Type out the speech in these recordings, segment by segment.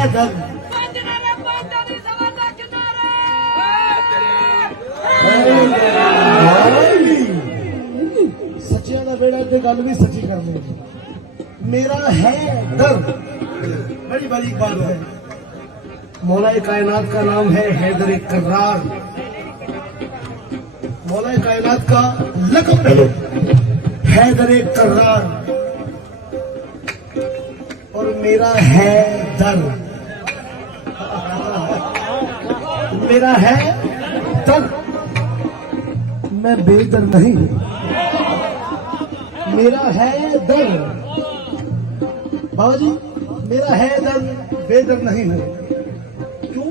حیدر سچیا کا بیڑا تے گل بھی سچی کرنے میرا ہے درد بڑی بڑی بات ہے. مولا کائنات کا نام ہے حیدر کرار. مولا کائنات کا لقب ہے حیدر کرار اور میرا ہے درد. میرا ہے درد میں بے در نہیں ہوں. میرا ہے درد بابا جی میرا ہے درد بے در نہیں ہوں. کیوں؟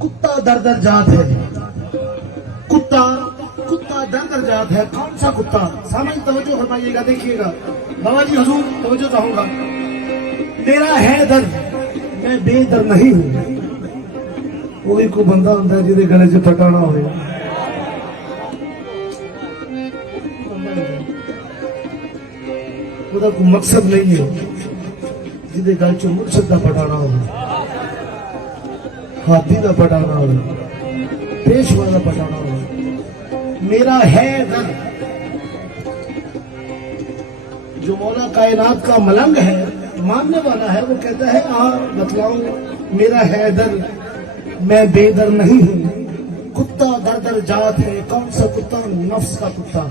کتا در در جات ہے. کتا در در جات ہے. کون سا کتا؟ سامنے توجہ فرمائیے گا دیکھیے گا. بابا جی حضور توجہ چاہوں گا. میرا ہے درد میں بے در نہیں ہوں. وہی کو بندہ ہوتا ہے جہاں گلے چ پٹانا ہوئے وہ کوئی مقصد نہیں ہے. جہاں گل چ مرشد کا پٹانا ہو ہاتھی کا پٹانا ہو پیشوا کا پٹانا ہو. میرا ہے درد جو مولا کائنات کا ملنگ ہے ماننے والا ہے وہ کہتا ہے بتلاؤں میرا ہے درد میں بے در نہیں ہوں. کتا در در جات ہے. کون سا کتا؟ نفس کا کتا.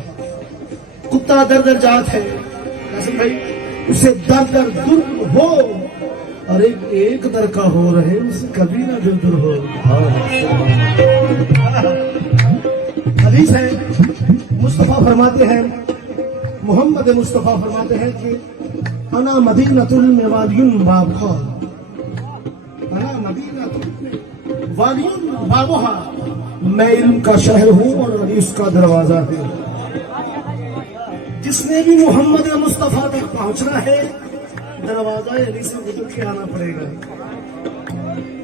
کتا در در جات ہے قاسم بھائی. اسے در در در ہو اور ایک در کا ہو رہے اسے کبھی نہ در در ہو. حدیث ہے مصطفیٰ فرماتے ہیں محمد مصطفیٰ فرماتے ہیں کہ انا مدینۃ الوالی بابھا. انا مدینۃ والی بابھا میں علم کا شہر ہوں اور علی اس کا دروازہ ہے. جس نے بھی محمد مصطفیٰ تک پہنچنا ہے دروازہ علی سے گزر کے آنا پڑے گا.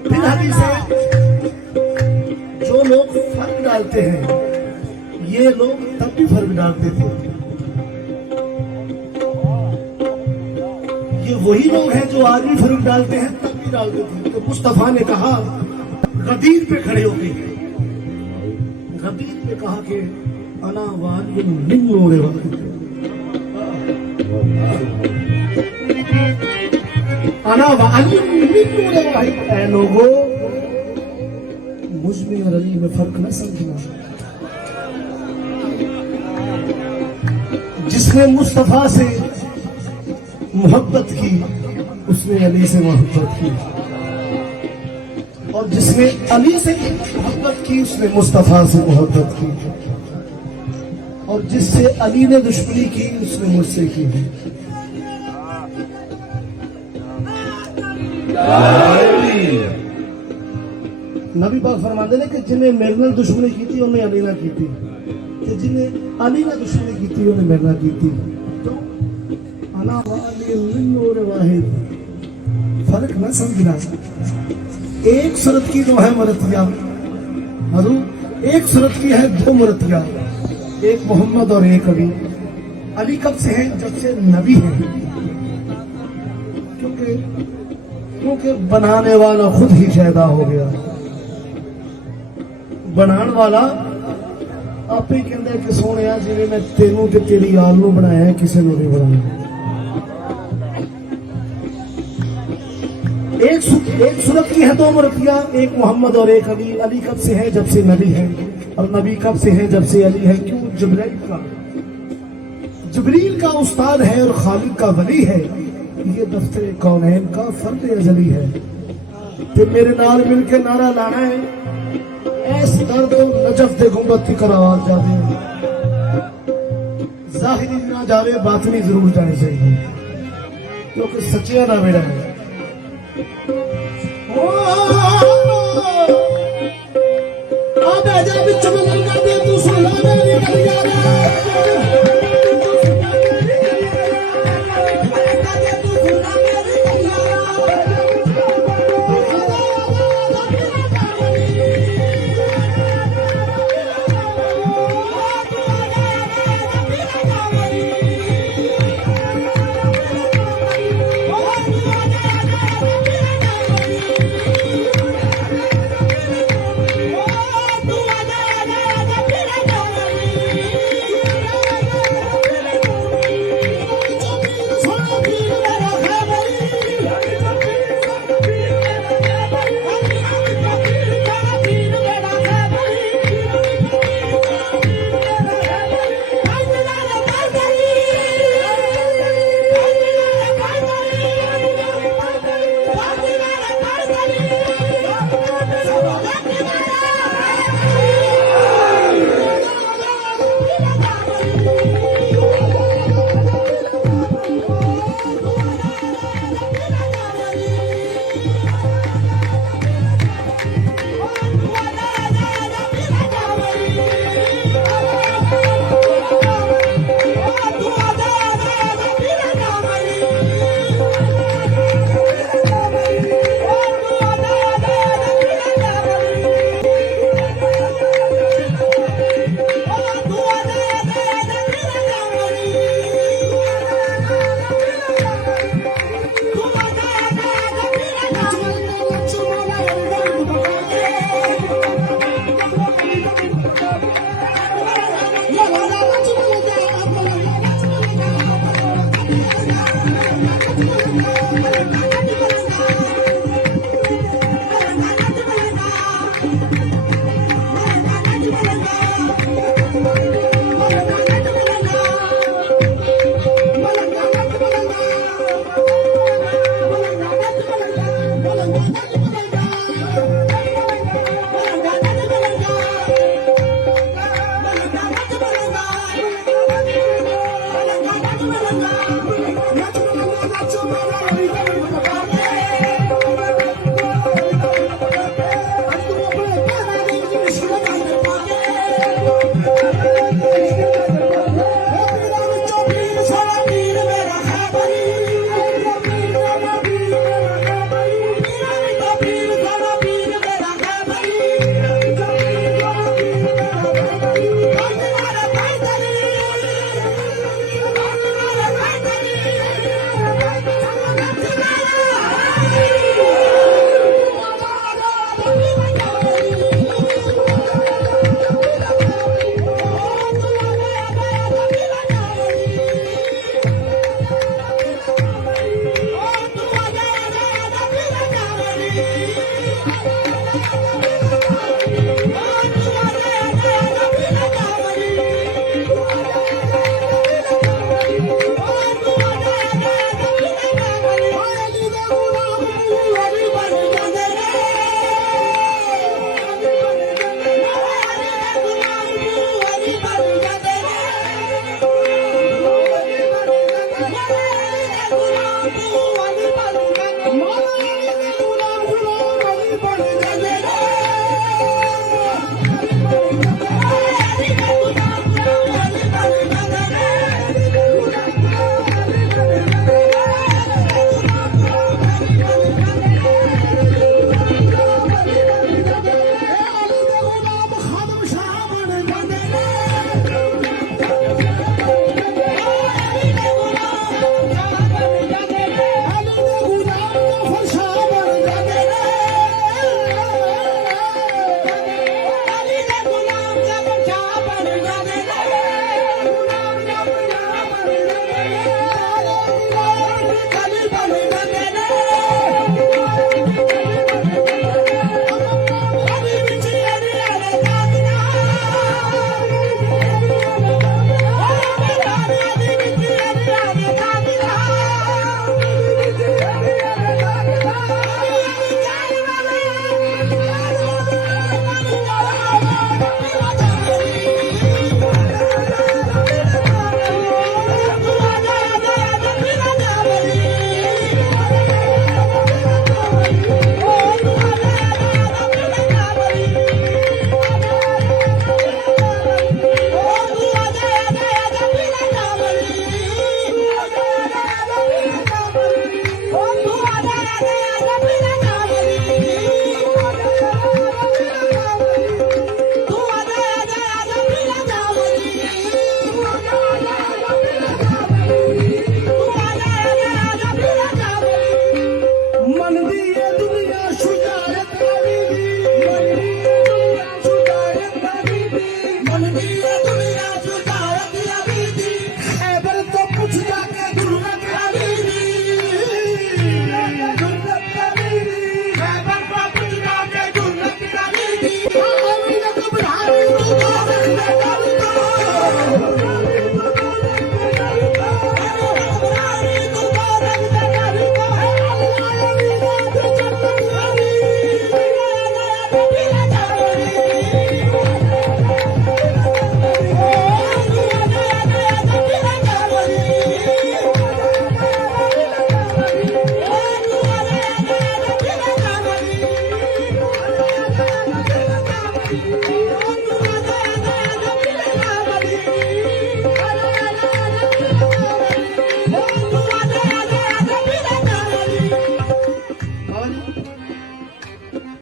پھر حدیث ہے جو لوگ فرق ڈالتے ہیں یہ لوگ تب بھی فرق ڈالتے تھے. یہ وہی لوگ ہیں جو آج بھی فرق ڈالتے ہیں تب بھی ڈالتے تھے. تو مصطفیٰ نے کہا غدیر پہ کھڑے ہو گئے. غدیر پہ کہا کہ انا والی من نور والی. انا والی من نور والی. اے لوگوں مجھ میں اور علی میں فرق نہ سمجھنا. جس نے مصطفیٰ سے محبت کی اس نے علی سے محبت کی اور جس نے علی سے محبت کی اس نے مصطفیٰ سے محبت کی اور جس سے علی نے دشمنی کی اس نے مجھ سے کی. نبی پاک فرماتے ہیں کہ جنہیں میرے نال دشمنی کی تھی انہیں علی نہ کی تھی. جنہیں علی نے دشمنی کی تھی انہیں میرے نال کی تھی. انا والی من نور واحد. فرق نہ سمجھنا. ایک صورت کی دو ہے مرتیہ حضور. ایک صورت کی ہے دو مرتیہ. ایک محمد اور ایک علی. علی کب سے ہیں؟ جب سے نبی ہیں. کیونکہ بنانے والا خود ہی پیدا ہو گیا. بنان والا آپ ہی کہتا ہے کہ سونے جی میں تینوں تے تیری آل نو بنایا ہے کسی نے نہیں بنایا. ایک صورت کی ہے دو مرتیہ. ایک محمد اور ایک علی. علی کب سے ہے؟ جب سے نبی ہے. اور نبی کب سے ہے؟ جب سے علی ہے. کیوں؟ جبریل کا استاد ہے اور خالق کا ولی ہے. یہ دفتر کونین کا فرد ازلی ہے. تو میرے نال مل کے نعرہ لانا ہے ایس درد و نجف دے گنبد کی کر آواز جاتے ہیں. ظاہری نہ جاوے باطنی ضرور جانے چاہیے کیونکہ سچیا نہ میرا ہے.